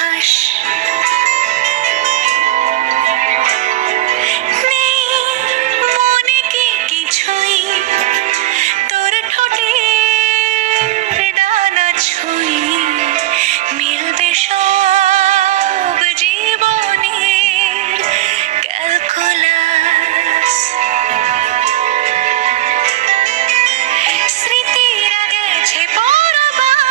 হাস নেই মনে কি কিছুই তোর ঠোঁটে ডানা ছুঁই মিলবে সব জীবনের ক্যালকুলাস স্মৃতিরা গেছে পরবাস